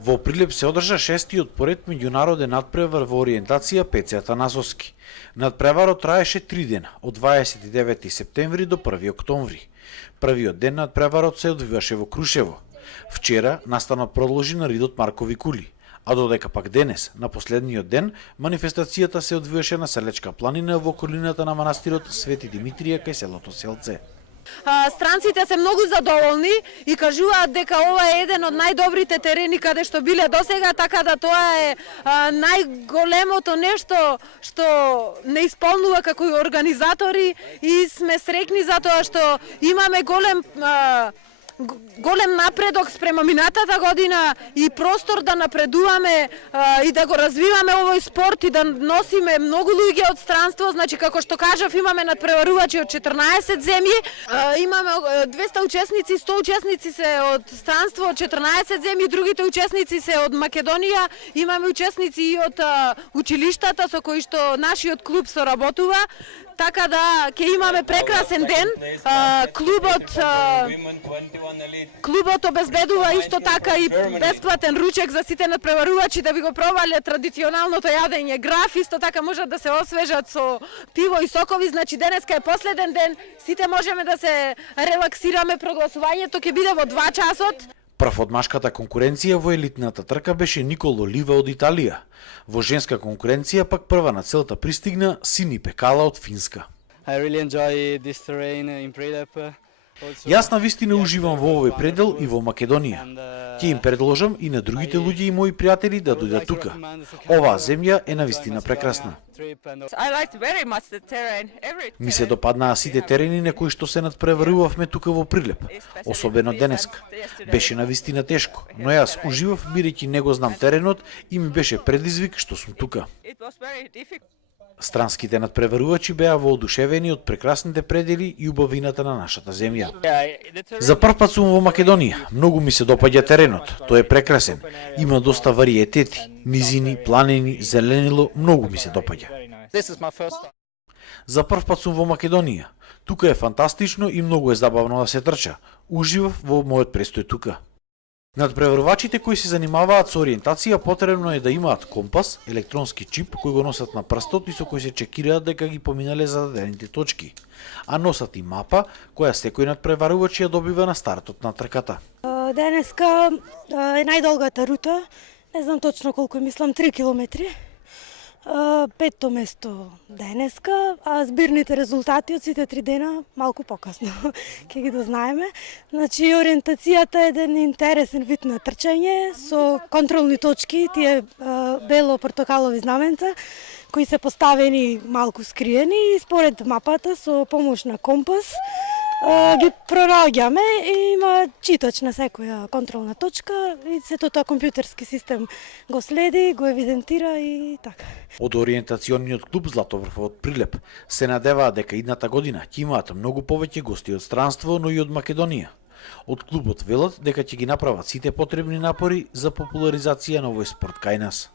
Во Прилеп се одржа шестиот поред меѓународен надпревар во ориентација пецата на Соски. Надпреварот траеше 3 дена, од 29 септември до 1 октомври. Првиот ден надпреварот се одвиваше во Крушево. Вчера настанот продолжи на ридот Маркови кули, а додека пак денес, на последниот ден, манифестацијата се одвиваше на Селечка планина во околината на манастирот Свети Димитрија кај селото Селце. Странците се многу задоволни и кажуваат дека ова е еден од најдобрите терени каде што биле досега, така да тоа е најголемото нешто што не исполнува како и организатори и сме среќни за тоа што имаме голем напредок спрема минатата година и простор да напредуваме и да го развиваме овој спорт и да носиме многу луѓе од странство. Значи, како што кажав, имаме надпреварувачи од 14 земји, имаме 200 учесници, 100 учесници се од странство од 14 земји, другите учесници се од Македонија, имаме учесници и од училиштата со кои што нашиот клуб соработува. Така да ќе имаме прекрасен ден. Клубот обезбедува исто така и бесплатен ручек за сите надпреварувачи да би го пробале традиционалното јадење граф, исто така можат да се освежат со пиво и сокови. Значи денеска е последен ден, сите можеме да се релаксираме, прогласувањето ќе биде во 2 часот. Прв од машката конкуренција во елитната трка беше Николо Лива од Италија. Во женска конкуренција пак прва на целта пристигна Сини Пекала од Финска. Јас на вистина уживам во овој предел и во Македонија. Ќе им предложам и на другите луѓе и мои пријатели да дојдат тука. Оваа земја е на вистина прекрасна. Ми се допаднаа сите терени на кои што се надпреварувавме тука во Прилеп, особено денеска. Беше на вистина тешко, но јас уживав бидејќи не го знам теренот и ми беше предизвик што сум тука. Странските надпреварувачи беа воодушевени од прекрасните предели и убавината на нашата земја. За прв пат сум во Македонија. Многу ми се допаѓа теренот. Тој е прекрасен. Има доста вариетети, низини, планини, зеленило, многу ми се допаѓа. За прв пат сум во Македонија. Тука е фантастично и многу е забавно да се трча. Уживав во мојот престој тука. Надпреварувачите кои се занимаваат со ориентација потребно е да имаат компас, електронски чип кој го носат на прстот и со кој се чекираат дека ги поминале зададените точки, а носат и мапа која секој надпреварувач ја добива на стартот на трката. Денеска е најдолгата рута, не знам точно колку е, мислам 3 километри. Петто место денеска, а збирните резултати од сите 3 дена малку покасно ќе ги дознаеме. Значи ориентацијата е еден интересен вид на трчање со контролни точки, тие бело-портокалови знаменца кои се поставени малку скриени и според мапата со помош на компас ги пронаѓаме и има читач на секоја контролна точка и сето тоа компјутерски систем го следи, го евидентира и така. Од ориентациониот клуб Златоврв од Прилеп се надеваат дека идната година ќе имаат многу повеќе гости од странство, но и од Македонија. Од клубот велат дека ќе ги направат сите потребни напори за популаризација на овој спорт кај нас.